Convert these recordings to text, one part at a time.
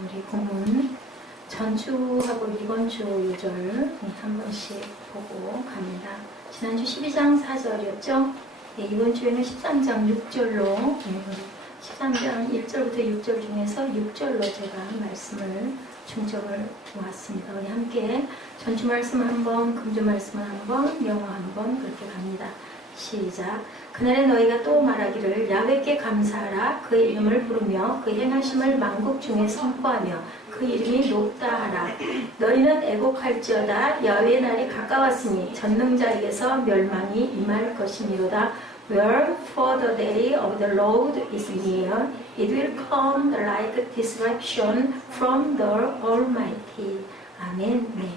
우리 본문 전주하고 이번 주 요절 한 번씩 보고 갑니다. 지난주 12장 4절이었죠? 이번 주에는 13장 6절로 13장 1절부터 6절 중에서 6절로 제가 말씀을 중점을 놓았습니다. 우리 함께 전주 말씀 한 번, 금주 말씀 한 번, 영어 한 번 그렇게 갑니다. 시작. 그날에 너희가 또 말하기를 야훼께 감사하라. 그의 이름을 부르며 그 행하심을 만국 중에 선포하며 그 이름이 높다 하라. 너희는 애곡할지어다. 야훼의 날이 가까웠으니 전능자에게서 멸망이 임할 것이니로다. Wherefore the day of the Lord is near. It will come like disruption from the Almighty. 아멘. 네.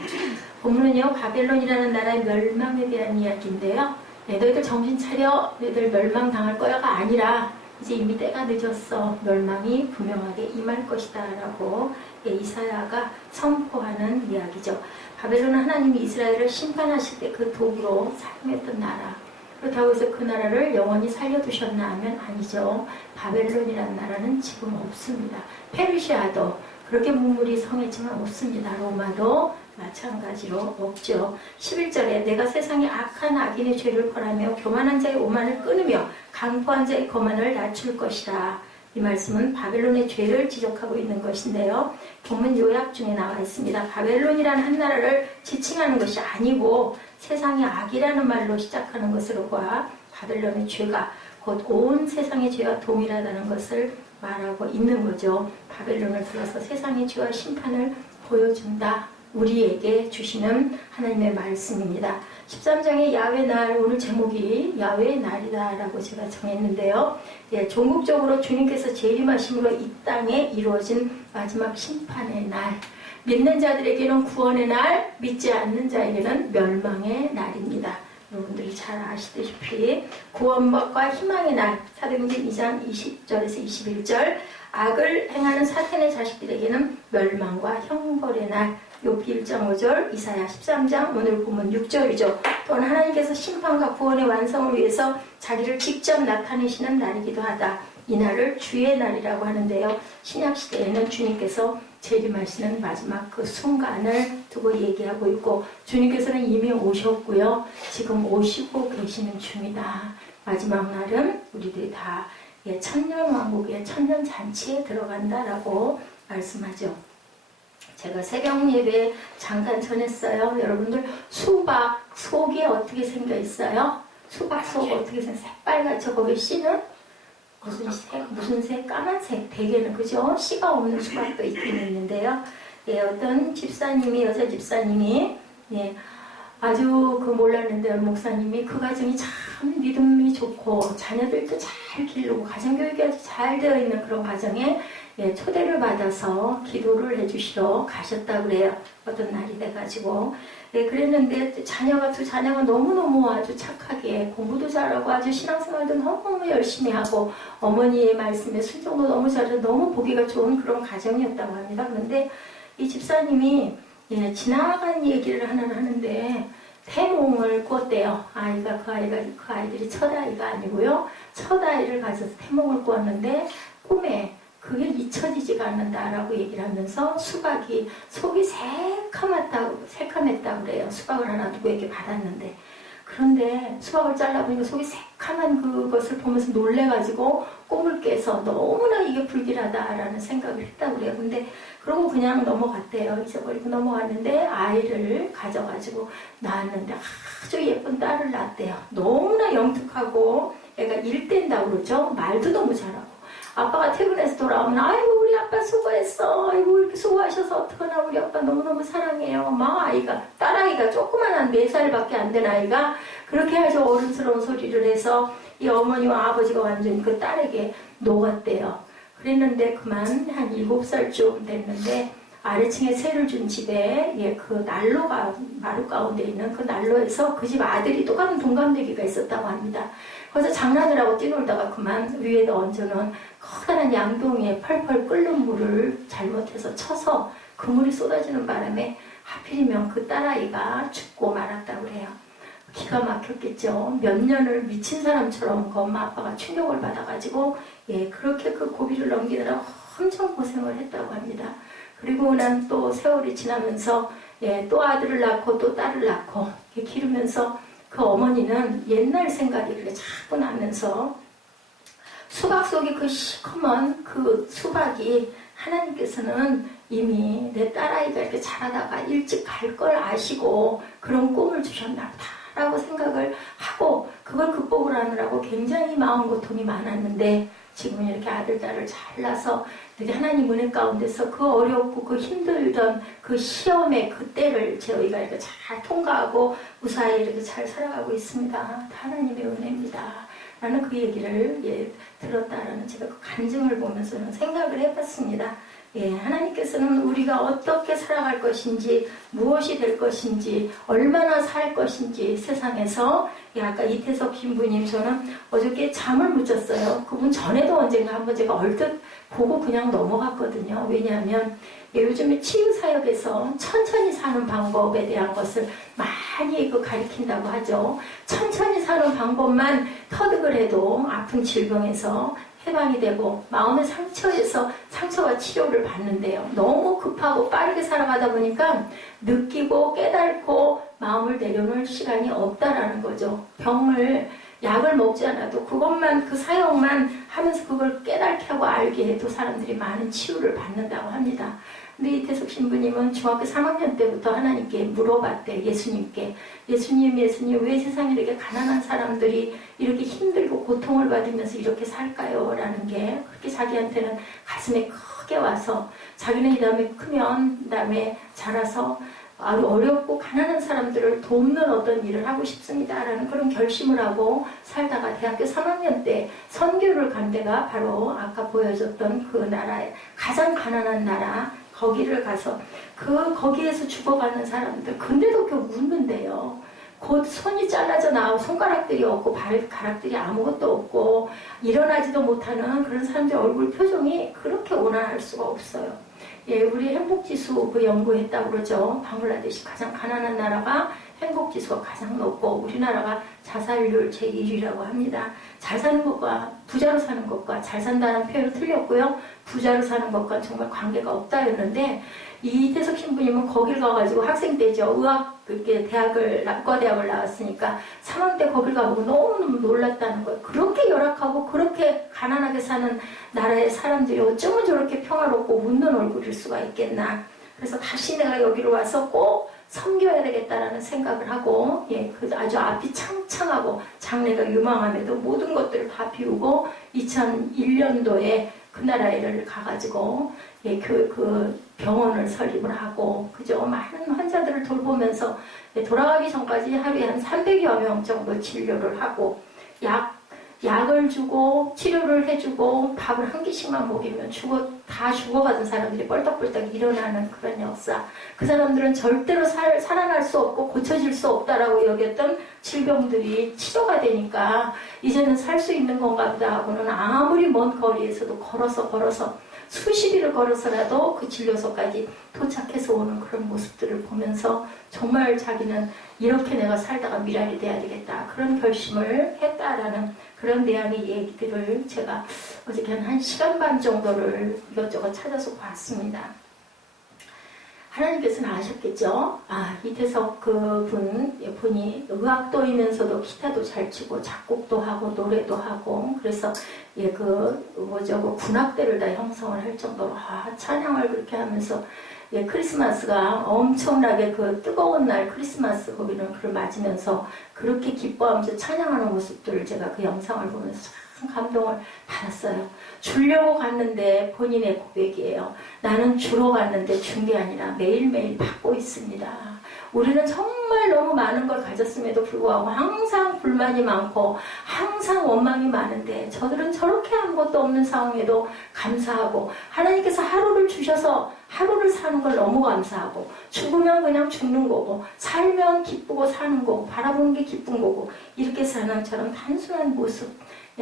본문은요, 바벨론이라는 나라의 멸망에 대한 이야기인데요. 네, 너희들 정신 차려. 너희들 멸망당할 거야가 아니라 이제 이미 때가 늦었어. 멸망이 분명하게 임할 것이다 라고 이사야가 선포하는 이야기죠. 바벨론은 하나님이 이스라엘을 심판하실 때 그 도구로 사용했던 나라. 그렇다고 해서 그 나라를 영원히 살려두셨나 하면 아니죠. 바벨론이라는 나라는 지금 없습니다. 페르시아도 그렇게 문물이 성했지만 없습니다. 로마도 마찬가지로 없죠. 11절에 내가 세상에 악한 악인의 죄를 벌하며 교만한 자의 오만을 끊으며 강포한 자의 거만을 낮출 것이다. 이 말씀은 바벨론의 죄를 지적하고 있는 것인데요. 본문 요약 중에 나와 있습니다. 바벨론이라는 한 나라를 지칭하는 것이 아니고 세상의 악이라는 말로 시작하는 것으로 봐 바벨론의 죄가 곧 온 세상의 죄와 동일하다는 것을 말하고 있는 거죠. 바벨론을 들어서 세상의 죄와 심판을 보여준다. 우리에게 주시는 하나님의 말씀입니다. 13장의 야훼 날, 오늘 제목이 야훼의 날이다 라고 제가 정했는데요. 예, 종국적으로 주님께서 재림하심으로 이 땅에 이루어진 마지막 심판의 날, 믿는 자들에게는 구원의 날, 믿지 않는 자에게는 멸망의 날입니다. 여러분들이 잘 아시다시피 구원과 희망의 날, 사도행전 2장 20절에서 21절, 악을 행하는 사탄의 자식들에게는 멸망과 형벌의 날, 욥기 1장 5절, 이사야 13장, 오늘 보면 6절이죠. 또한 하나님께서 심판과 구원의 완성을 위해서 자기를 직접 나타내시는 날이기도 하다. 이 날을 주의 날이라고 하는데요. 신약시대에는 주님께서 재림하시는 마지막 그 순간을 두고 얘기하고 있고, 주님께서는 이미 오셨고요. 지금 오시고 계시는 중이다. 마지막 날은 우리들이 다 천년왕국의 천년잔치에 들어간다라고 말씀하죠. 제가 새벽 예배 잠깐 전했어요. 여러분들 수박 속이 어떻게 생겨 있어요? 수박 속 어떻게 생겨? 새빨갛죠? 거기 씨는 무슨 색? 까만색. 대개는 그죠? 씨가 없는 수박도 있긴 있는데요. 예, 어떤 집사님이, 여자 집사님이 아주 몰랐는데 목사님이 그 가정이 참 믿음이 좋고 자녀들도 잘 기르고 가정교육이 아주 잘 되어 있는 그런 가정에 초대를 받아서 기도를 해주시러 가셨다고 그래요. 어떤 날이 돼가지고. 그랬는데 두 자녀가 너무너무 아주 착하게 공부도 잘하고 아주 신앙생활도 너무너무 열심히 하고 어머니의 말씀에 순종도 너무 잘해서 너무 보기가 좋은 그런 가정이었다고 합니다. 그런데 이 집사님이 지나간 얘기를 하나를 하는데 태몽을 꿨대요. 그 아이들이 첫 아이가 아니고요. 첫 아이를 가져서 태몽을 꿨는데 꿈에 그게 잊혀지지가 않는다라고 얘기를 하면서 수박이 속이 새카맸다고 그래요. 수박을 하나 누구에게 받았는데. 그런데 수박을 잘라보니까 속이 새카만 그것을 보면서 놀래가지고 꿈을 깨서 너무나 이게 불길하다라는 생각을 했다고 그래요. 근데 그러고 그냥 넘어갔대요. 잊어버리고 넘어갔는데 아이를 가져가지고 낳았는데 아주 예쁜 딸을 낳았대요. 너무나 영특하고 애가 일된다고 그러죠. 말도 너무 잘하고. 아빠가 퇴근해서 돌아오면 아이고 우리 아빠 수고했어. 아이고 이렇게 수고하셔서 어떡하나 우리 아빠 너무너무 사랑해요. 막 딸아이가 조그만한 4살밖에 안 된 아이가 그렇게 아주 어른스러운 소리를 해서 이 어머니와 아버지가 완전히 그 딸에게 녹았대요. 그랬는데 그만 한 7살쯤 됐는데 아래층에 세를 준 집에 그 난로가 마루 가운데 있는 그 난로에서 그 집 아들이 똑같은 동갑내기가 있었다고 합니다. 그래서 장난을 하고 뛰놀다가 그만 위에다 얹어놓은 커다란 양동이에 펄펄 끓는 물을 잘못해서 쳐서 그 물이 쏟아지는 바람에 하필이면 그 딸아이가 죽고 말았다고 그래요. 기가 막혔겠죠. 몇 년을 미친 사람처럼 그 엄마 아빠가 충격을 받아가지고 그렇게 그 고비를 넘기느라 엄청 고생을 했다고 합니다. 그리고 난 또 세월이 지나면서 또 아들을 낳고 또 딸을 낳고 기르면서 그 어머니는 옛날 생각이 그렇게 자꾸 나면서 수박 속에 그 시커먼 그 수박이 하나님께서는 이미 내 딸아이가 이렇게 자라다가 일찍 갈 걸 아시고 그런 꿈을 주셨나 보다라고 생각을 하고 그걸 극복을 하느라고 굉장히 마음 고통이 많았는데 지금은 이렇게 아들, 딸을 잘 낳아서 이렇게 하나님 은혜 가운데서 그 어렵고 그 힘들던 그 시험의 그 때를 저희가 이렇게 잘 통과하고 무사히 이렇게 잘 살아가고 있습니다. 다 하나님의 은혜입니다. 라는 그 얘기를 들었다라는 제가 그 간증을 보면서는 생각을 해봤습니다. 하나님께서는 우리가 어떻게 살아갈 것인지, 무엇이 될 것인지, 얼마나 살 것인지 세상에서 아까 이태석 신부님 저는 어저께 잠을 못 잤어요. 그분 전에도 언젠가 한번 제가 얼핏 보고 그냥 넘어갔거든요. 왜냐하면 요즘에 치유사역에서 천천히 사는 방법에 대한 것을 많이 가리킨다고 하죠. 천천히 사는 방법만 터득을 해도 아픈 질병에서 해방이 되고 마음의 상처에서 상처와 치료를 받는데요. 너무 급하고 빠르게 살아가다 보니까 느끼고 깨닫고 마음을 내려놓을 시간이 없다라는 거죠. 병을 약을 먹지 않아도 그것만 그 사역만 하면서 그걸 깨닫게 하고 알게 해도 사람들이 많은 치유를 받는다고 합니다. 근데 이태석 신부님은 중학교 3학년 때부터 하나님께 물어봤대. 예수님께. 예수님 왜 세상에 이렇게 가난한 사람들이 이렇게 힘들고 고통을 받으면서 이렇게 살까요? 라는 게 그렇게 자기한테는 가슴에 크게 와서 자기는 이 다음에 크면 이 다음에 자라서 아주 어렵고 가난한 사람들을 돕는 어떤 일을 하고 싶습니다. 라는 그런 결심을 하고 살다가 대학교 3학년 때 선교를 간 데가 바로 아까 보여줬던 그 나라의 가장 가난한 나라 거기를 가서 거기에서 죽어가는 사람들 근데도 그 웃는데요. 곧 손이 잘라져 나오고 손가락들이 없고 발가락들이 아무것도 없고 일어나지도 못하는 그런 사람들 얼굴 표정이 그렇게 온화할 수가 없어요. 우리 행복지수 연구했다고 그러죠. 방글라데시 가장 가난한 나라가 행복지수가 가장 높고 우리나라가 자살률 제1위라고 합니다. 잘 사는 것과 부자로 사는 것과 잘 산다는 표현은 틀렸고요. 부자로 사는 것과 정말 관계가 없다였는데 이태석 신부님은 거길 가가지고 학생 때죠. 의과대학을 나왔으니까 3학년 때 거길 가보고 너무너무 놀랐다는 거예요. 그렇게 열악하고 그렇게 가난하게 사는 나라의 사람들이 어쩌면 저렇게 평화롭고 웃는 얼굴일 수가 있겠나. 그래서 다시 내가 여기로 와서 꼭 섬겨야 되겠다라는 생각을 하고 아주 앞이 창창하고 장래가 유망함에도 모든 것들을 다 비우고 2001년도에 그 나라를 가가지고 그 병원을 설립을 하고 그죠. 많은 환자들을 돌보면서 돌아가기 전까지 하루에 한 300여 명 정도 진료를 하고 약을 주고 치료를 해주고 밥을 한 끼씩만 먹이면 다 죽어가던 사람들이 뻘떡뻘떡 일어나는 그런 역사. 그 사람들은 절대로 살아날 수 없고 고쳐질 수 없다라고 여겼던 질병들이 치료가 되니까 이제는 살 수 있는 건가 보다 하고는 아무리 먼 거리에서도 걸어서 수십 일을 걸어서라도 그 진료소까지 도착해서 오는 그런 모습들을 보면서 정말 자기는 이렇게 내가 살다가 미랄이 돼야 되겠다 그런 결심을 했다라는 그런 내용의 얘기들을 제가 어저께 한 1시간 반 정도를 이것저것 찾아서 봤습니다. 하나님께서는 아셨겠죠? 이태석 분이 의학도이면서도 기타도 잘 치고 작곡도 하고 노래도 하고 그래서 군악대를 다 형성을 할 정도로 찬양을 그렇게 하면서 크리스마스가 엄청나게 그 뜨거운 날 크리스마스 거기는 그걸 맞으면서 그렇게 기뻐하면서 찬양하는 모습들을 제가 그 영상을 보면서 참 감동을 받았어요. 주려고 갔는데 본인의 고백이에요. 나는 주러 갔는데 준 게 아니라 매일매일 받고 있습니다. 우리는 정말 너무 많은 걸 가졌음에도 불구하고 항상 불만이 많고 항상 원망이 많은데 저들은 저렇게 아무것도 없는 상황에도 감사하고 하나님께서 하루를 주셔서 하루를 사는 걸 너무 감사하고 죽으면 그냥 죽는 거고 살면 기쁘고 사는 거고 바라보는 게 기쁜 거고 이렇게 사는 저런 단순한 모습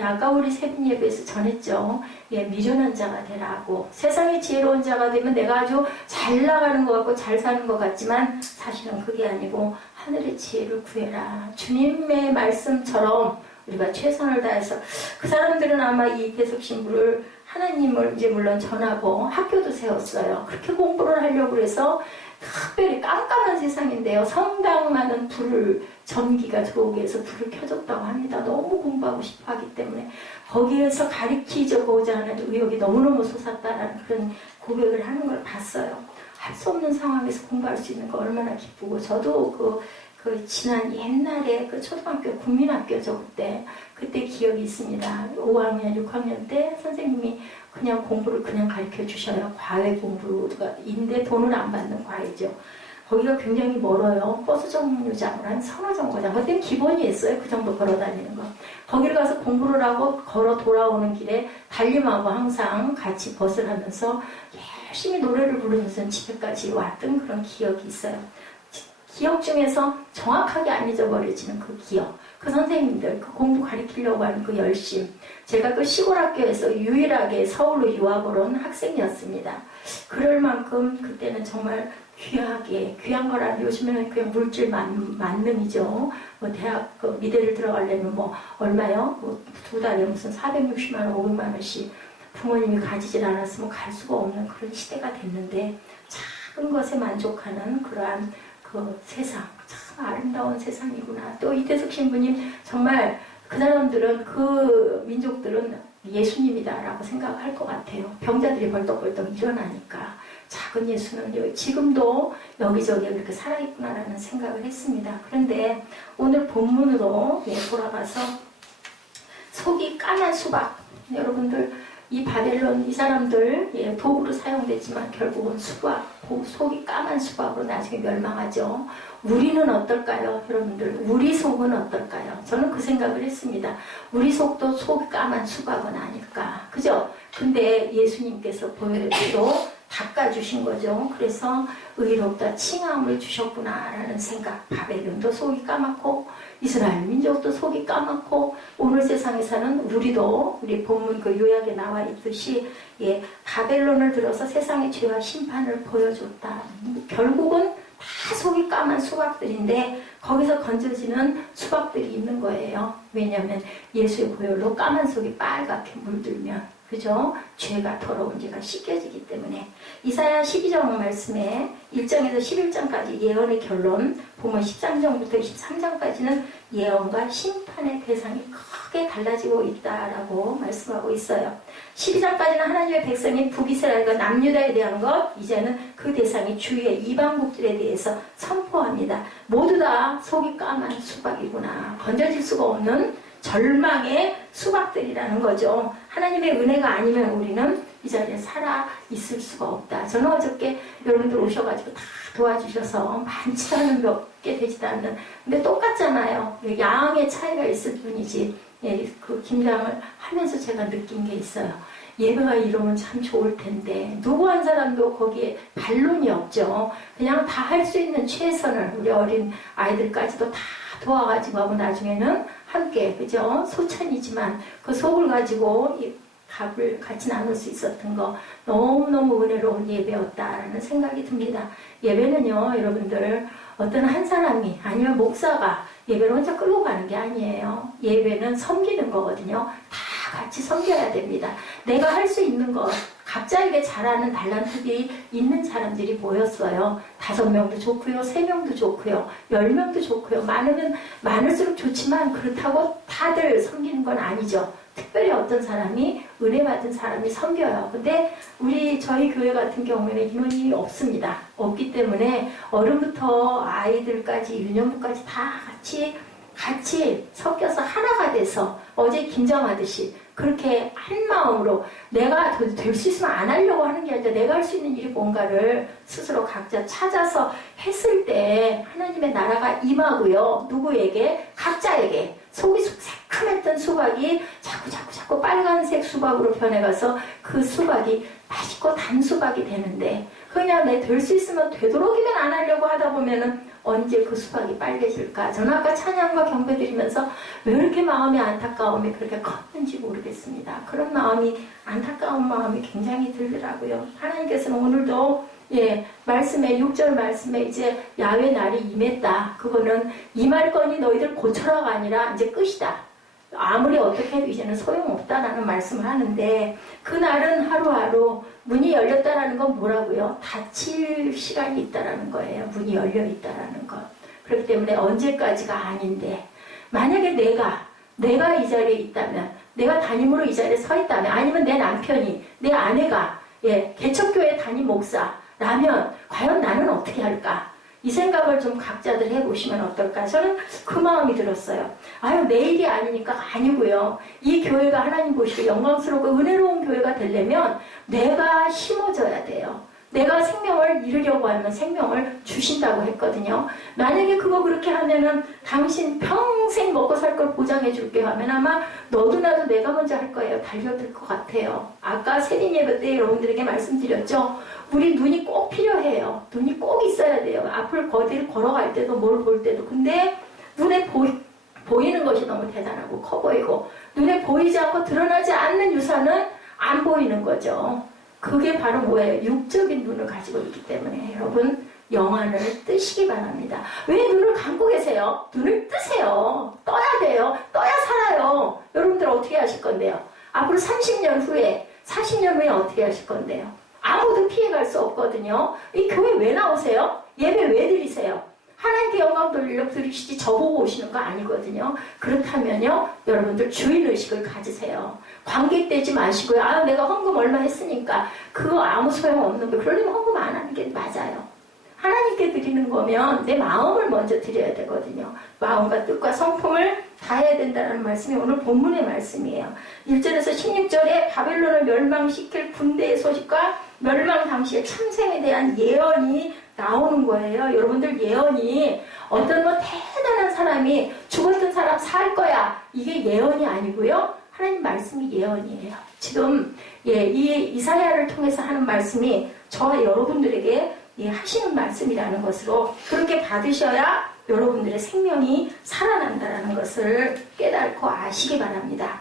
아까 우리 새벽 예배에서 전했죠. 미련한 자가 되라고 세상에 지혜로운 자가 되면 내가 아주 잘 나가는 것 같고 잘 사는 것 같지만 사실은 그게 아니고 하늘의 지혜를 구해라. 주님의 말씀처럼 우리가 최선을 다해서, 그 사람들은 아마 이 이태석 신부를, 하나님을 이제 물론 전하고 학교도 세웠어요. 그렇게 공부를 하려고 해서 특별히 깜깜한 세상인데요. 성당만은 전기가 들어오게 해서 불을 켜줬다고 합니다. 너무 공부하고 싶어 하기 때문에. 거기에서 가르치고자 하는 의욕이 너무너무 솟았다라는 그런 고백을 하는 걸 봤어요. 할 수 없는 상황에서 공부할 수 있는 거 얼마나 기쁘고, 저도 지난 옛날에 초등학교 국민학교죠. 그때 기억이 있습니다. 5학년, 6학년 때 선생님이 그냥 공부를 그냥 가르쳐 주셔요. 과외 공부인데 돈을 안 받는 과외죠. 거기가 굉장히 멀어요. 버스 정류장으로 한 서너 정거장. 그때는 기본이었어요. 그 정도 걸어 다니는 거. 거기를 가서 공부를 하고 걸어 돌아오는 길에 달님하고 항상 같이 버스를 하면서 열심히 노래를 부르면서 집에까지 왔던 그런 기억이 있어요. 기억 중에서 정확하게 안 잊어버려지는 그 기억, 그 선생님들, 그 공부 가르치려고 하는 그 열심. 제가 그 시골 학교에서 유일하게 서울로 유학을 온 학생이었습니다. 그럴 만큼 그때는 정말 귀한 거라. 요즘에는 그냥 물질 만능이죠. 대학 미대를 들어가려면 얼마요? 2달에 무슨 460만 원, 500만 원씩 부모님이 가지질 않았으면 갈 수가 없는 그런 시대가 됐는데, 작은 것에 만족하는 그러한 그 세상, 참 아름다운 세상이구나. 또 이태석 신부님, 정말 그 사람들은, 그 민족들은 예수님이다라고 생각할 것 같아요. 병자들이 벌떡벌떡 일어나니까 작은 예수는 지금도 여기저기 그렇게 살아있구나라는 생각을 했습니다. 그런데 오늘 본문으로 돌아가서, 속이 까만 수박. 여러분들, 이 바벨론, 이 사람들, 도구로 사용됐지만 결국은 속이 까만 수박으로 나중에 멸망하죠. 우리는 어떨까요? 여러분들, 우리 속은 어떨까요? 저는 그 생각을 했습니다. 우리 속도 속이 까만 수박은 아닐까. 그죠? 근데 예수님께서 보혈로 닦아주신 거죠. 그래서 의롭다 칭함을 주셨구나라는 생각. 바벨론도 속이 까맣고, 이스라엘 민족도 속이 까맣고, 오늘 세상에 사는 우리도, 우리 본문 그 요약에 나와 있듯이, 바벨론을 들어서 세상의 죄와 심판을 보여줬다. 결국은 다 속이 까만 수박들인데, 거기서 건져지는 수박들이 있는 거예요. 왜냐하면 예수의 보혈로 까만 속이 빨갛게 물들면, 그죠? 죄가 더러운 죄가 씻겨지기 때문에. 이사야 12장 말씀에 1장에서 11장까지 예언의 결론, 보면 13장부터 23장까지는 예언과 심판의 대상이 크게 달라지고 있다라고 말씀하고 있어요. 12장까지는 하나님의 백성인 북이스라엘과 남유다에 대한 것, 이제는 그 대상이 주위의 이방국들에 대해서 선포합니다. 모두 다 속이 까만 수박이구나. 건져질 수가 없는 절망의 수박들이라는 거죠. 하나님의 은혜가 아니면 우리는 이 자리에 살아 있을 수가 없다. 저는 어저께 여러분들 오셔가지고 다 도와주셔서 많지도 않은 몇 개 되지도 않는, 근데 똑같잖아요. 양의 차이가 있을 뿐이지. 그 김장을 하면서 제가 느낀 게 있어요. 예배가 이러면 참 좋을 텐데, 누구 한 사람도 거기에 반론이 없죠. 그냥 다 할 수 있는 최선을, 우리 어린 아이들까지도 다 도와가지고 하고, 나중에는 함께, 그죠? 소찬이지만 그 속을 가지고 이 밥을 같이 나눌 수 있었던 거 너무너무 은혜로운 예배였다라는 생각이 듭니다. 예배는요, 여러분들, 어떤 한 사람이 아니면 목사가 예배를 혼자 끌고 가는 게 아니에요. 예배는 섬기는 거거든요. 다 같이 섬겨야 됩니다. 내가 할 수 있는 것, 각자에게 잘하는 달란트들이 있는 사람들이 모였어요. 5명도 좋고요, 3명도 좋고요, 10명도 좋고요. 많으면 많을수록 좋지만 그렇다고 다들 섬기는 건 아니죠. 특별히 어떤 사람이, 은혜 받은 사람이 섬겨요. 근데 저희 교회 같은 경우에는 인원이 없습니다. 없기 때문에 어른부터 아이들까지, 유년부까지 다 같이 섞여서 하나가 돼서, 어제 김장하듯이 그렇게 한 마음으로, 내가 될 수 있으면 안 하려고 하는 게 아니라 내가 할 수 있는 일이 뭔가를 스스로 각자 찾아서 했을 때 하나님의 나라가 임하고요. 누구에게? 각자에게. 속이 새카맸던 수박이 자꾸 빨간색 수박으로 변해가서 그 수박이 맛있고 단 수박이 되는데, 그냥 될 수 있으면 되도록이면 안 하려고 하다 보면은 언제 그 수박이 빨개질까? 저는 아까 찬양과 경배 드리면서 왜 이렇게 마음이 안타까움이 그렇게 컸는지 모르겠습니다. 그런 마음이, 안타까운 마음이 굉장히 들더라고요. 하나님께서는 오늘도 예, 말씀에 6절 말씀에 이제 야훼 날이 임했다. 그거는 임할 거니 너희들 고쳐라가 아니라 이제 끝이다. 아무리 어떻게 해도 이제는 소용없다라는 말씀을 하는데 그 날은 하루하루 문이 열렸다라는 건 뭐라고요? 닫힐 시간이 있다라는 거예요. 문이 열려 있다라는 것. 그렇기 때문에 언제까지가 아닌데 만약에 내가 이 자리에 있다면 내가 담임으로 이 자리에 서 있다면 아니면 내 남편이 내 아내가 개척교회 담임 목사라면 과연 나는 어떻게 할까? 이 생각을 좀 각자들 해보시면 어떨까? 저는 그 마음이 들었어요. 아유, 내 일이 아니니까 아니고요. 이 교회가 하나님 보시고 영광스럽고 은혜로운 교회가 되려면 내가 심어져야 돼요. 내가 생명을 이루려고 하면 생명을 주신다고 했거든요. 만약에 그거 그렇게 하면은 당신 평생 먹고 살 걸 보장해 줄게 하면 아마 너도 나도 내가 먼저 할 거예요. 달려들 것 같아요. 아까 세린 예배 때 여러분들에게 말씀드렸죠. 우리 눈이 꼭 필요해요. 눈이 꼭 있어야 돼요. 앞을 어디를 걸어갈 때도 뭘 볼 때도. 근데 눈에 보이는 것이 너무 대단하고 커 보이고 눈에 보이지 않고 드러나지 않는 유산은 안 보이는 거죠. 그게 바로 뭐예요? 육적인 눈을 가지고 있기 때문에 여러분 영안을 뜨시기 바랍니다. 왜 눈을 감고 계세요? 눈을 뜨세요. 떠야 돼요. 떠야 살아요. 여러분들 어떻게 하실 건데요? 앞으로 30년 후에 40년 후에 어떻게 하실 건데요? 아무도 피해갈 수 없거든요. 이 교회 왜 나오세요? 예배 왜 드리세요? 하나님께 영광 돌리려고 드리시지 저보고 오시는 거 아니거든요. 그렇다면요, 여러분들 주인의식을 가지세요. 관객되지 마시고요. 아, 내가 헌금 얼마 했으니까 그거 아무 소용없는 거. 그러려면 헌금 안 하는 게 맞아요. 하나님께 드리는 거면 내 마음을 먼저 드려야 되거든요. 마음과 뜻과 성품을 다해야 된다는 말씀이 오늘 본문의 말씀이에요. 1절에서 16절에 바벨론을 멸망시킬 군대의 소식과 멸망 당시의 참생에 대한 예언이 나오는 거예요. 여러분들 예언이 어떤 뭐 대단한 사람이 죽었던 사람 살 거야. 이게 예언이 아니고요. 하나님 말씀이 예언이에요. 지금 이 이사야를 통해서 하는 말씀이 저와 여러분들에게 하시는 말씀이라는 것으로 그렇게 받으셔야 여러분들의 생명이 살아난다는 것을 깨닫고 아시기 바랍니다.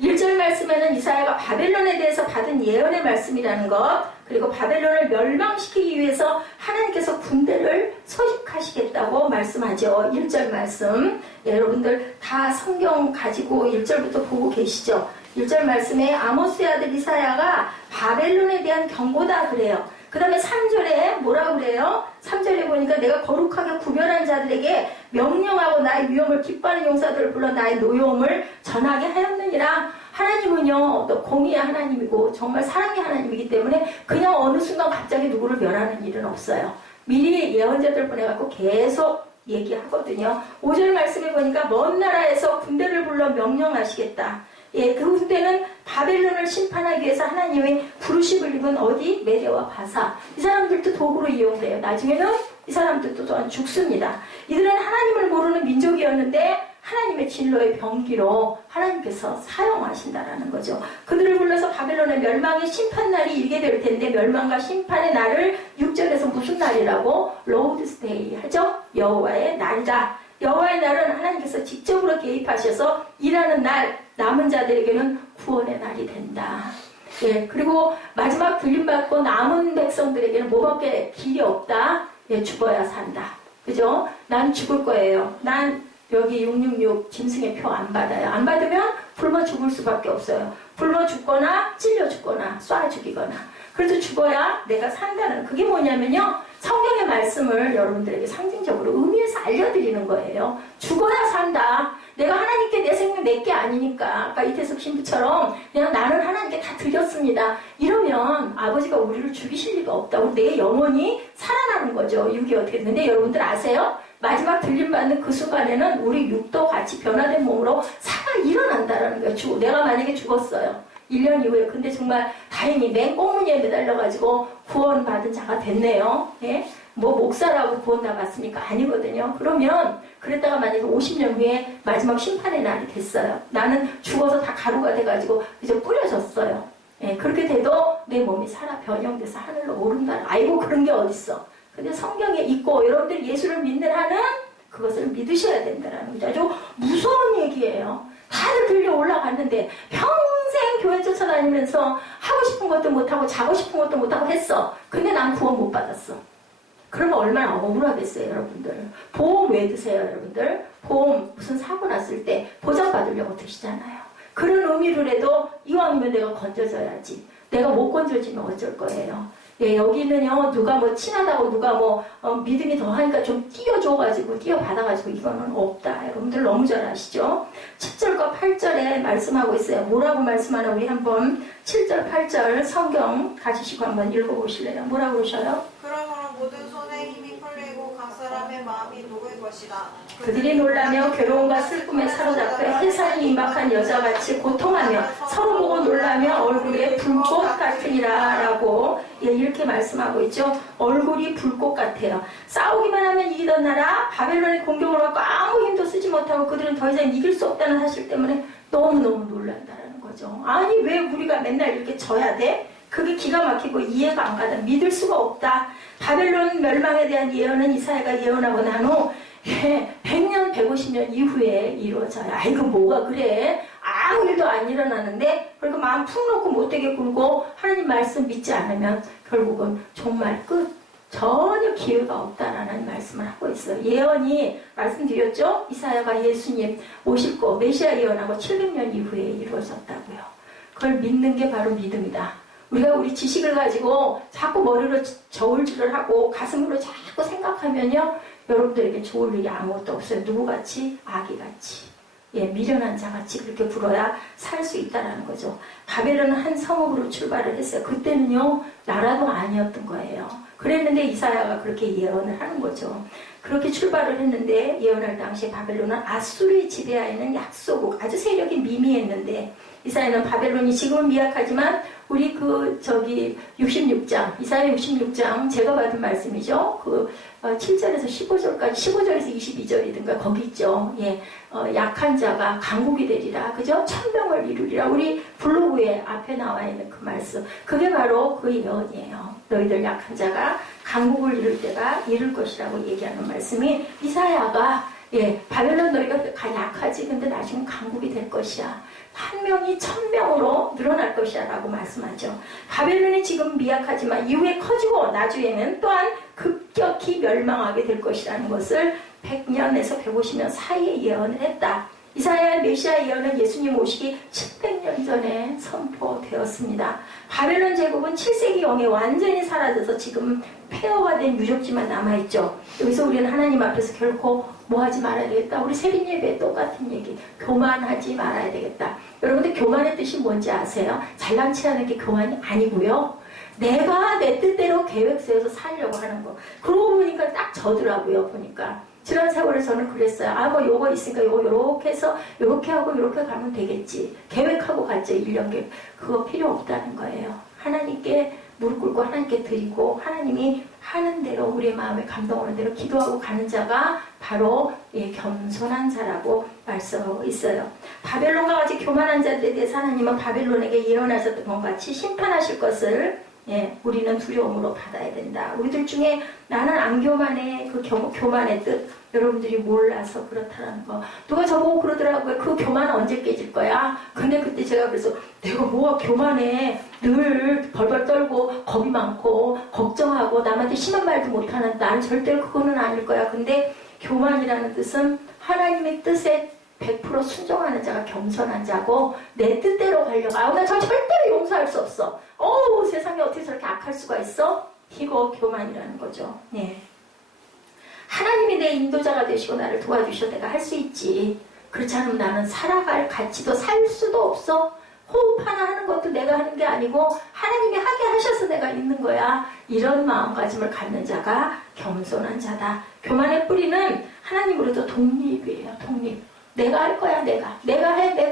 1절 말씀에는 이사야가 바벨론에 대해서 받은 예언의 말씀이라는 것, 그리고 바벨론을 멸망시키기 위해서 하나님께서 군대를 소집하시겠다고 말씀하죠. 1절 말씀. 여러분들 다 성경 가지고 1절부터 보고 계시죠. 1절 말씀에 아모스의 아들 이사야가 바벨론에 대한 경고다 그래요. 그 다음에 3절에 뭐라고 그래요? 3절에 보니까 내가 거룩하게 구별한 자들에게 명령하고 나의 위엄을 기뻐하는 용사들을 불러 나의 노여움을 전하게 하였느니라. 하나님은요, 또 공의의 하나님이고 정말 사랑의 하나님이기 때문에 그냥 어느 순간 갑자기 누구를 멸하는 일은 없어요. 미리 예언자들 보내갖고 계속 얘기하거든요. 5절 말씀에 보니까 먼 나라에서 군대를 불러 명령하시겠다. 그 군대는 바벨론을 심판하기 위해서 하나님의 부르심을 입은 어디? 메대와 바사. 이 사람들도 도구로 이용돼요. 나중에는 이 사람들도 또한 죽습니다. 이들은 하나님을 모르는 민족이었는데 하나님의 진로의 병기로 하나님께서 사용하신다라는 거죠. 그들을 불러서 바벨론의 멸망의 심판날이 일게 될 텐데 멸망과 심판의 날을 6절에서 무슨 날이라고? 로드스데이 하죠? 여호와의 날이다. 여호와의 날은 하나님께서 직접으로 개입하셔서 일하는 날, 남은 자들에게는 구원의 날이 된다. 그리고 마지막 들림받고 남은 백성들에게는 뭐밖에 길이 없다. 죽어야 산다. 그죠? 난 죽을 거예요. 난 여기 666 짐승의 표 안 받아요. 안 받으면 굶어 죽을 수밖에 없어요. 굶어 죽거나 찔려 죽거나 쏴 죽이거나. 그래도 죽어야 내가 산다는, 그게 뭐냐면요, 성경의 말씀을 여러분들에게 상징적으로 의미해서 알려드리는 거예요. 죽어야 산다. 내가 하나님께 내 생명 내게 아니니까, 아까 이태석 신부처럼 그냥 나는 하나님께 다 드렸습니다. 이러면 아버지가 우리를 죽이실 리가 없다고. 내 영혼이 살아나는 거죠. 육이 어떻게 됐는데 여러분들 아세요? 마지막 들림받는 그 순간에는 우리 육도 같이 변화된 몸으로 살아 일어난다라는 거예요. 내가 만약에 죽었어요. 1년 이후에. 근데 정말 다행히 맨 꽁무니에 매달려가지고 구원받은 자가 됐네요. 뭐 목사라고 구원 받았습니까? 아니거든요. 그러면 그랬다가 만약에 50년 후에 마지막 심판의 날이 됐어요. 나는 죽어서 다 가루가 돼가지고 이제 뿌려졌어요. 그렇게 돼도 내 몸이 살아 변형돼서 하늘로 오른다. 아이고 그런 게 어딨어. 근데 성경에 있고 여러분들이 예수를 믿는 한은 그것을 믿으셔야 된다는 거죠. 아주 무서운 얘기예요. 다들 들려 올라갔는데 평생 교회 쫓아다니면서 하고 싶은 것도 못하고 자고 싶은 것도 못하고 했어. 근데 난 구원 못 받았어. 그러면 얼마나 억울하겠어요, 여러분들. 보험 왜 드세요, 여러분들? 보험 무슨 사고 났을 때 보장받으려고 드시잖아요. 그런 의미로 해도 이왕이면 내가 건져져야지. 내가 못 건져지면 어쩔 거예요. 예, 여기는요, 누가 뭐 친하다고 누가 뭐 믿음이 더 하니까 좀 띄워줘가지고 띄워받아가지고 이거는 없다. 여러분들 너무 잘 아시죠? 7절과 8절에 말씀하고 있어요. 뭐라고 말씀하나 우리 한번 7절 8절 성경 가지시고 한번 읽어보실래요? 뭐라고 그러셔요? 그러므로 모든 손에 힘이 풀리고 각 사람의 마음이 녹을 것이다. 그들이 놀라며 괴로움과 슬픔에 사로잡혀 해산이 임박한 여자같이 고통하며 서로 보고 놀라며 얼굴에 불꽃 같으니라 라고 이렇게 말씀하고 있죠. 얼굴이 불꽃 같아요. 싸우기만 하면 이기던 나라 바벨론의 공격을 받고 아무 힘도 쓰지 못하고 그들은 더 이상 이길 수 없다는 사실 때문에 너무너무 놀란다는 거죠. 아니 왜 우리가 맨날 이렇게 져야 돼? 그게 기가 막히고 이해가 안 가다. 믿을 수가 없다. 바벨론 멸망에 대한 예언은 이사야가 예언하고 난 후 100년, 150년 이후에 이루어져요. 아이고 뭐가 그래. 아무 일도 안 일어나는데 그러니까 마음 푹 놓고 못되게 굴고 하나님 말씀 믿지 않으면 결국은 정말 끝. 전혀 기회가 없다라는 말씀을 하고 있어요. 예언이 말씀드렸죠? 이사야가 예수님 오실 거 메시아 예언하고 700년 이후에 이루어졌다고요. 그걸 믿는 게 바로 믿음이다. 우리가 우리 지식을 가지고 자꾸 머리로 저울질을 하고 가슴으로 자꾸 생각하면요. 여러분들에게 좋을 일이 아무것도 없어요. 누구같이? 아기같이. 예, 미련한 자같이 그렇게 굴어야 살 수 있다는 거죠. 바벨론은 한 성읍으로 출발을 했어요. 그때는요. 나라도 아니었던 거예요. 그랬는데 이사야가 그렇게 예언을 하는 거죠. 그렇게 출발을 했는데 예언할 당시에 바벨론은 아수르의 지배하에 있는 약소국 아주 세력이 미미했는데 이사야는 바벨론이 지금은 미약하지만 우리 66장 이사야 66장 제가 받은 말씀이죠. 7절에서 15절까지 15절에서 22절이든가 거기 있죠. 예, 약한 자가 강국이 되리라. 그죠? 천명을 이루리라. 우리 블로그에 앞에 나와 있는 그 말씀. 그게 바로 그 예언이에요. 너희들 약한 자가 강국을 이룰 때가 이룰 것이라고 얘기하는 말씀이 이사야가 바벨론 너희가 약하지. 근데 나중에 강국이 될 것이야. 한 명이 1000명으로 늘어날 것이야 라고 말씀하죠. 바벨론이 지금 미약하지만 이후에 커지고 나중에는 또한 급격히 멸망하게 될 것이라는 것을 100년에서 150년 사이에 예언을 했다. 이사야의 메시아 예언은 예수님 오시기 700년 전에 선포되었습니다. 바벨론 제국은 7세기 영에 완전히 사라져서 지금 폐허가 된 유적지만 남아있죠. 여기서 우리는 하나님 앞에서 결코 뭐하지 말아야 되겠다. 우리 세린 예배에 똑같은 얘기. 교만하지 말아야 되겠다. 여러분들 교만의 뜻이 뭔지 아세요? 잘남치 않은 게 교만이 아니고요. 내가 내 뜻대로 계획 세워서 살려고 하는 거. 그러고 보니까 딱 저더라고요. 보니까. 지난 세월에 저는 그랬어요. 뭐 요거 있으니까 요거 요렇게 해서 요렇게 하고 요렇게 가면 되겠지. 계획하고 갔죠. 1년 계획. 그거 필요 없다는 거예요. 하나님께 무릎 꿇고 하나님께 드리고 하나님이 하는 대로 우리의 마음에 감동하는 대로 기도하고 가는 자가 바로 겸손한 자라고 말씀하고 있어요. 바벨론과 같이 교만한 자들에 대해서 하나님은 바벨론에게 예언하셨던 것 같이 심판하실 것을 우리는 두려움으로 받아야 된다. 우리들 중에 나는 안 교만해. 그 교만의 뜻 여러분들이 몰라서 그렇다는 거. 누가 저보고 그러더라고요. 그 교만은 언제 깨질 거야? 근데 그때 제가 그래서 내가 뭐가 교만해. 늘 벌벌 떨고 겁이 많고 걱정하고 남한테 심한 말도 못하는 난 절대로 그거는 아닐 거야. 근데 교만이라는 뜻은 하나님의 뜻에 100% 순종하는 자가 겸손한 자고 내 뜻대로 가려고 나 저 절대로 용서할 수 없어. 세상에 어떻게 저렇게 악할 수가 있어? 이거 교만이라는 거죠. 네. 하나님이 내 인도자가 되시고 나를 도와주셔 내가 할 수 있지. 그렇지 않으면 나는 살아갈 가치도 살 수도 없어. 호흡 하나 하는 것도 내가 하는 게 아니고 하나님이 하게 하셔서 내가 있는 거야. 이런 마음가짐을 갖는 자가 겸손한 자다. 교만의 뿌리는 하나님으로부터 독립이에요. 독립. 내가 할 거야. 내가 해.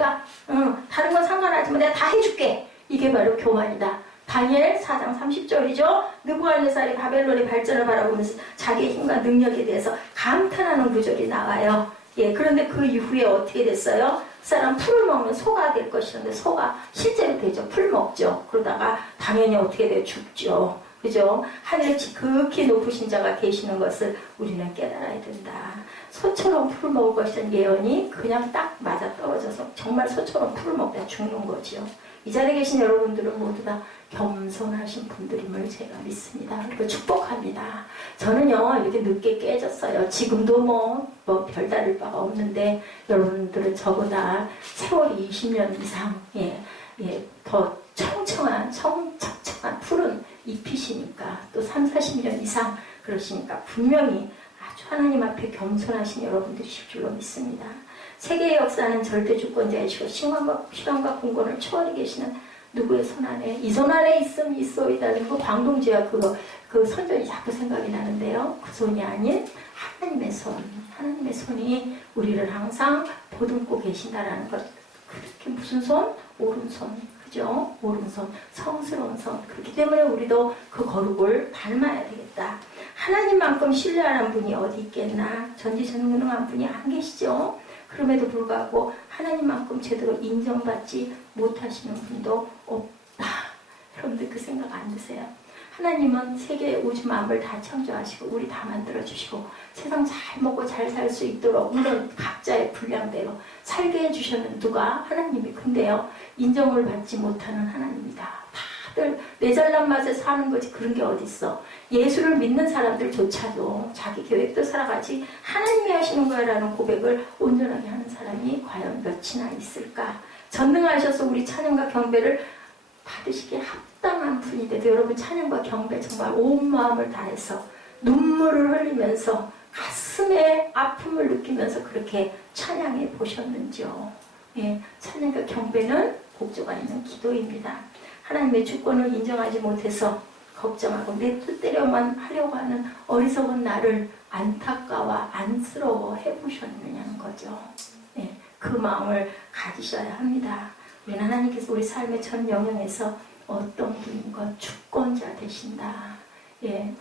다른 건 상관하지만 내가 다 해줄게. 이게 바로 교만이다. 다니엘 4장 30절이죠. 느부갓네살이 바벨론의 발전을 바라보면서 자기의 힘과 능력에 대해서 감탄하는 구절이 나와요. 그런데 그 이후에 어떻게 됐어요? 그 사람 풀을 먹는 소가 될 것이었는데 소가 실제로 되죠. 풀 먹죠. 그러다가 당연히 어떻게 돼요? 죽죠. 그죠? 하늘에 극히 높으신 자가 계시는 것을 우리는 깨달아야 된다. 소처럼 풀을 먹을 것이라는 예언이 그냥 딱 맞아 떨어져서 정말 소처럼 풀을 먹다 죽는 거지요. 이 자리에 계신 여러분들은 모두 다 겸손하신 분들임을 제가 믿습니다. 그리고 축복합니다. 저는요 이렇게 늦게 깨졌어요. 지금도 뭐 별다를 바가 없는데 여러분들은 저보다 세월이 20년 이상 더 청청한 푸른 잎이시니까 또 30-40년 이상 그러시니까 분명히 아주 하나님 앞에 겸손하신 여러분들이실 줄로 믿습니다. 세계의 역사는 절대 주권자이시고 시간과 공간을 초월히 계시는 누구의 손 안에 이 손 안에 있음 있소이다는 그 광동지와 그 선전이 자꾸 생각이 나는데요. 그 손이 아닌 하나님의 손이 우리를 항상 보듬고 계신다라는 것. 그렇게 무슨 손? 오른손. 그죠? 오른손. 성스러운 손. 그렇기 때문에 우리도 그 거룩을 닮아야 되겠다. 하나님만큼 신뢰하는 분이 어디 있겠나? 전지전능한 분이 안 계시죠? 그럼에도 불구하고 하나님만큼 제대로 인정받지 못하시는 분도 없다. 여러분들 그 생각 안 드세요? 하나님은 세계 우주 만물 다 창조하시고 우리 다 만들어주시고 세상 잘 먹고 잘 살 수 있도록 물론 각자의 분량대로 살게 해주셨는 누가? 하나님이. 근데요 인정을 받지 못하는 하나님이다. 다들 내 잘난 맛에 사는 거지 그런 게 어딨어. 예수를 믿는 사람들조차도 자기 계획도 살아가지 하나님이 하시는 거야라는 고백을 온전하게 하는 사람이 과연 몇이나 있을까. 전능하셔서 우리 찬양과 경배를 받으시기에 합당한 분인데도 여러분 찬양과 경배 정말 온 마음을 다해서 눈물을 흘리면서 가슴에 아픔을 느끼면서 그렇게 찬양해 보셨는지요. 찬양과 경배는 복조가 있는 기도입니다. 하나님의 주권을 인정하지 못해서 걱정하고 내 뜻대로만 하려고 하는 어리석은 나를 안타까워 안쓰러워 해보셨느냐는 거죠. 그 마음을 가지셔야 합니다. 우리 하나님께서 우리 삶의 전 영역에서 어떤 분과 주권자 되신다.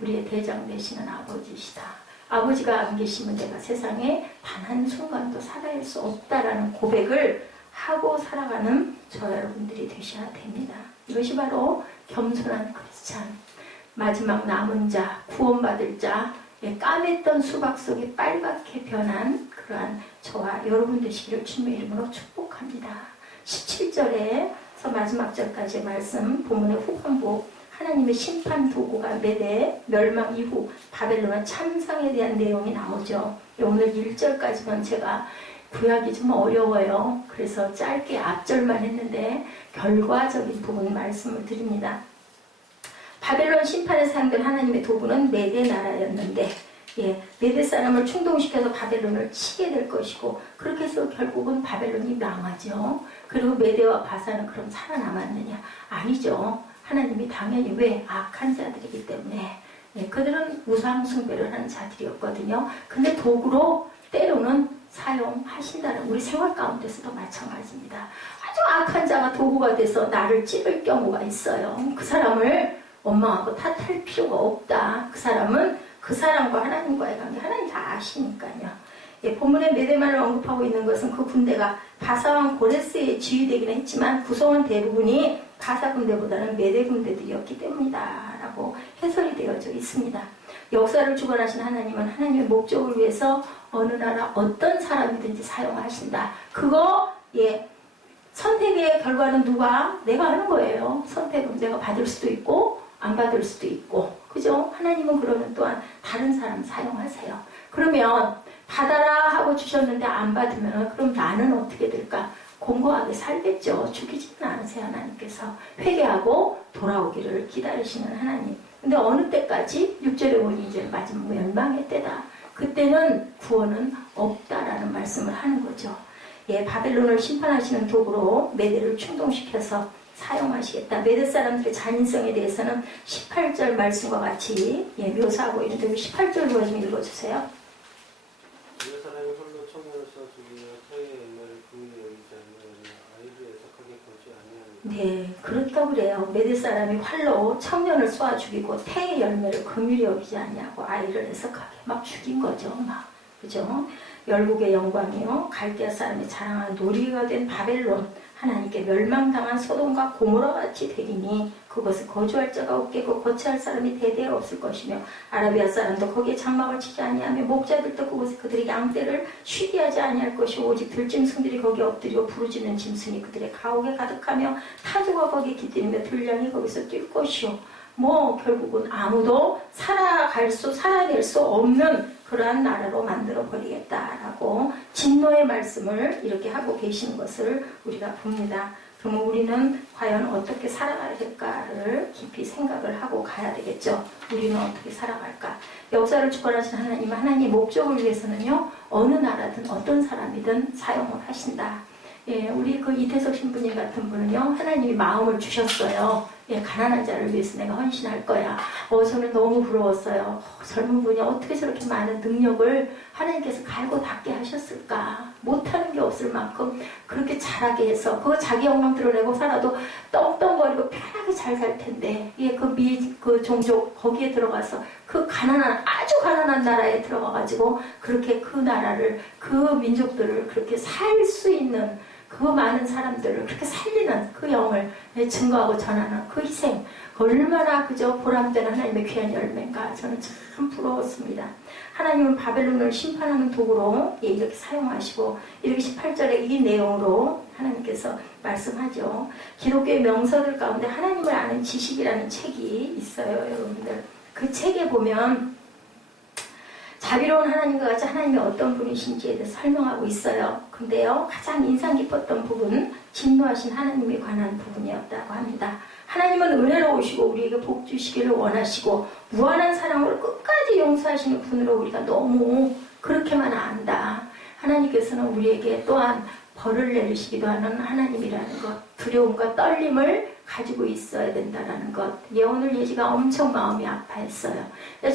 우리의 대장 되시는 아버지시다. 아버지가 안 계시면 내가 세상에 단 한순간도 살아갈 수 없다라는 고백을 하고 살아가는 저 여러분들이 되셔야 됩니다. 이것이 바로 겸손한 크리스찬, 마지막 남은 자, 구원받을 자, 까맸던 수박 속에 빨갛게 변한 그러한 저와 여러분 되시기를 주님의 이름으로 축복합니다. 17절에서 마지막 절까지의 말씀, 본문의 후반부, 하나님의 심판 도구가 메대 멸망 이후 바벨론의 참상에 대한 내용이 나오죠. 오늘 1절까지만 제가 구약이 좀 어려워요. 그래서 짧게 앞절만 했는데 결과적인 부분 말씀을 드립니다. 바벨론 심판에 사용된 하나님의 도구는 메대 나라였는데 메대 사람을 충동시켜서 바벨론을 치게 될 것이고 그렇게 해서 결국은 바벨론이 망하죠. 그리고 메대와 바사는 그럼 살아남았느냐? 아니죠. 하나님이 당연히 왜? 악한 자들이기 때문에 그들은 우상 숭배를 하는 자들이었거든요. 근데 도구로 때로는 사용하신다는 우리 생활 가운데서도 마찬가지입니다. 아주 악한 자가 도구가 돼서 나를 찌를 경우가 있어요. 그 사람을 원망하고 탓할 필요가 없다. 그 사람은 그 사람과 하나님과의 관계 하나님 다 아시니까요. 본문에 메대만을 언급하고 있는 것은 그 군대가 바사왕 고레스에 지휘되기는 했지만 구성원 대부분이 바사 군대보다는 메대 군대들이었기 때문이다 라고 해설이 되어져 있습니다. 역사를 주관하신 하나님은 하나님의 목적을 위해서 어느 나라 어떤 사람이든지 사용하신다. 그거 선택의 결과는 누가? 내가 하는 거예요. 선택은 내가 받을 수도 있고 안 받을 수도 있고 그죠? 하나님은 그러면 또한 다른 사람 사용하세요. 그러면 받아라 하고 주셨는데 안 받으면 그럼 나는 어떻게 될까? 공고하게 살겠죠. 죽이지는 않으세요. 하나님께서 회개하고 돌아오기를 기다리시는 하나님. 근데 어느 때까지? 6절에 보니 이제 마지막 멸망의 때다. 그때는 구원은 없다라는 말씀을 하는 거죠. 바벨론을 심판하시는 도구로 메대를 충동시켜서 사용하시겠다. 메대 사람들의 잔인성에 대해서는 18절 말씀과 같이 묘사하고 있는데 18절 좀 읽어주세요. 메대 사람이 홀로 청년을 써 죽이며 태의 옛날을 긍휼히 여기지 아니하며 아이를 애석하게 보지 아니하며 네, 그렇다고 그래요. 메대 사람이 활로 청년을 쏘아 죽이고 태의 열매를 긍휼히 여기지 아니하고 아이를 애석하게 막 죽인 거죠. 그죠? 열국의 영광이요 갈대아 사람이 자랑하는 놀이가 된 바벨론 하나님께 멸망당한 소돔과 고모라 같이 되리니 그것을 거주할 자가 없겠고 거처할 사람이 대대에 없을 것이며 아라비아 사람도 거기에 장막을 치지 아니하며 목자들도 그곳에 그들의 양떼를 쉬게 하지 아니할 것이고 오직 들짐승들이 거기에 엎드리고 부르짖는 짐승이 그들의 가옥에 가득하며 타조가 거기에 깃들이며 들량이 거기서 뛸 것이요 결국은 아무도 살아낼 수 없는 그러한 나라로 만들어 버리겠다라고 진노의 말씀을 이렇게 하고 계시는 것을 우리가 봅니다. 그러면 우리는 과연 어떻게 살아가야 될까를 깊이 생각을 하고 가야 되겠죠. 우리는 어떻게 살아갈까? 역사를 주관하신 하나님은 하나님의 목적을 위해서는요, 어느 나라든 어떤 사람이든 사용을 하신다. 예, 우리 그 이태석 신부님 같은 분은요, 하나님이 마음을 주셨어요. 예, 가난한 자를 위해서 내가 헌신할 거야. 저는 너무 부러웠어요. 젊은 분이 어떻게 저렇게 많은 능력을 하나님께서 갈고 닦게 하셨을까? 못하는 게 없을 만큼 그렇게 잘하게 해서, 그거 자기 영광 드러내고 살아도 떵떵거리고 편하게 잘 살 텐데, 예, 그 종족, 거기에 들어가서 아주 가난한 나라에 들어가가지고, 그렇게 그 나라를, 그 민족들을 그렇게 살 수 있는 그 많은 사람들을 그렇게 살리는 그 영을 증거하고 전하는 그 희생, 얼마나 그저 보람되는 하나님의 귀한 열매인가. 저는 참 부러웠습니다. 하나님은 바벨론을 심판하는 도구로 이렇게 사용하시고, 이렇게 18절에 이 내용으로 하나님께서 말씀하죠. 기독교의 명서들 가운데 하나님을 아는 지식이라는 책이 있어요, 여러분들. 그 책에 보면 자비로운 하나님과 같이 하나님이 어떤 분이신지에 대해서 설명하고 있어요. 근데요, 가장 인상 깊었던 부분은 진노하신 하나님에 관한 부분이었다고 합니다. 하나님은 은혜로우시고 우리에게 복 주시기를 원하시고 무한한 사랑으로 끝까지 용서하시는 분으로 우리가 너무 그렇게만 안다. 하나님께서는 우리에게 또한 벌을 내리시기도 하는 하나님이라는 것, 두려움과 떨림을 가지고 있어야 된다는 것. 오늘 예지가 엄청 마음이 아파했어요.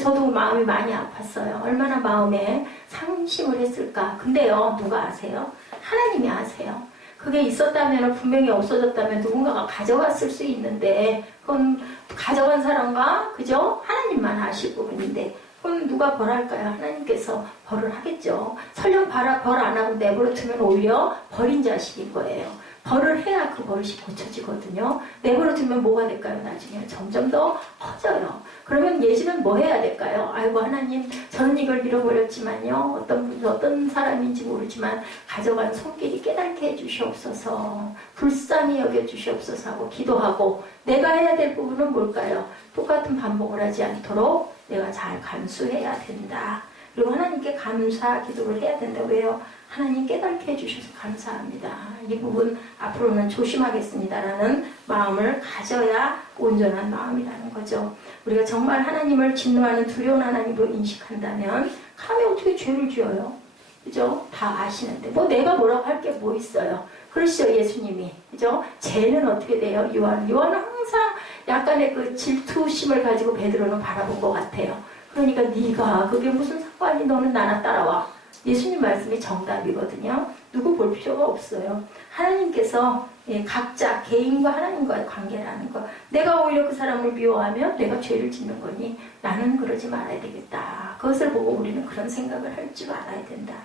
저도 마음이 많이 아팠어요. 얼마나 마음에 상심을 했을까. 근데요, 누가 아세요? 하나님이 아세요. 그게 있었다면, 분명히 없어졌다면 누군가가 가져갔을 수 있는데, 그건 가져간 사람과 그죠? 하나님만 아실 부분인데, 그럼 누가 벌할까요? 하나님께서 벌을 하겠죠. 설령 벌 안 하고 내버려 두면 오히려 벌인 자식인 거예요. 벌을 해야 그 버릇이 고쳐지거든요. 내버려 두면 뭐가 될까요? 나중에 점점 더 커져요. 그러면 예지는 뭐 해야 될까요? 아이고 하나님, 저는 이걸 잃어버렸지만요, 어떤 사람인지 모르지만 가져간 손길이 깨닫게 해주시옵소서, 불쌍히 여겨주시옵소서 하고 기도하고, 내가 해야 될 부분은 뭘까요? 똑같은 반복을 하지 않도록 내가 잘 감수해야 된다. 그리고 하나님께 감사 기도를 해야 된다. 왜요? 하나님 깨닫게 해주셔서 감사합니다. 이 부분 앞으로는 조심하겠습니다라는 마음을 가져야 온전한 마음이라는 거죠. 우리가 정말 하나님을 진노하는 두려운 하나님으로 인식한다면 감히 어떻게 죄를 지어요? 그죠? 다 아시는데 내가 뭐라고 할 게 뭐 있어요? 그러시죠, 예수님이. 그죠? 죄는 어떻게 돼요? 요한은 항상 약간의 그 질투심을 가지고 베드로는 바라본 것 같아요. 그러니까 네가 그게 무슨 상관이, 너는 나나 따라와. 예수님 말씀이 정답이거든요. 누구 볼 필요가 없어요. 하나님께서 각자 개인과 하나님과의 관계라는 거. 내가 오히려 그 사람을 미워하면 내가 죄를 짓는 거니 나는 그러지 말아야 되겠다. 그것을 보고 우리는 그런 생각을 할 줄 알아야 된다.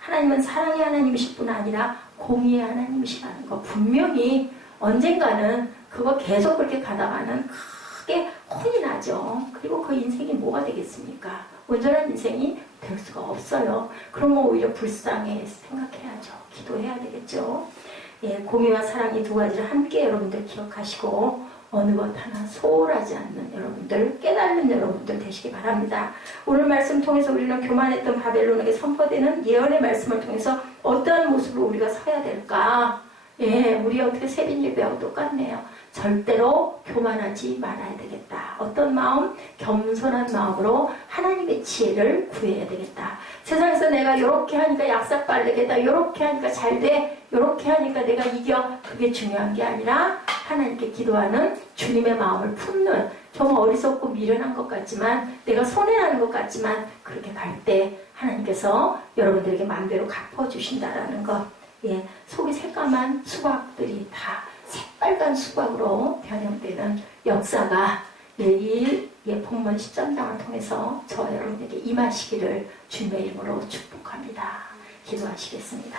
하나님은 사랑의 하나님이실 뿐 아니라 공의의 하나님이시라는 거. 분명히 언젠가는 그거 계속 그렇게 가다가는 크게 혼이 나죠. 그리고 그 인생이 뭐가 되겠습니까? 온전한 인생이 될 수가 없어요. 그러면 오히려 불쌍해 생각해야죠. 기도해야 되겠죠. 공의와 사랑이 두 가지를 함께 여러분들 기억하시고 어느 것 하나 소홀하지 않는 여러분들, 깨닫는 여러분들 되시기 바랍니다. 오늘 말씀 통해서 우리는 교만했던 바벨론에게 선포되는 예언의 말씀을 통해서 어떠한 모습으로 우리가 서야 될까? 우리 어떻게 세빈 예배하고 똑같네요. 절대로 교만하지 말아야 되겠다. 어떤 마음? 겸손한 마음으로 하나님의 지혜를 구해야 되겠다. 세상에서 내가 이렇게 하니까 약삭 빠르겠다, 이렇게 하니까 잘 돼, 이렇게 하니까 내가 이겨, 그게 중요한 게 아니라 하나님께 기도하는 주님의 마음을 품는, 좀 어리석고 미련한 것 같지만, 내가 손해나는 것 같지만 그렇게 갈 때 하나님께서 여러분들에게 마음대로 갚아주신다라는 것. 속이 새까만 수박들이 다 새빨간 수박으로 변형되는 역사가 이 본문 13장을 통해서 저와 여러분에게 임하시기를 주님의 이름으로 축복합니다. 기도하시겠습니다.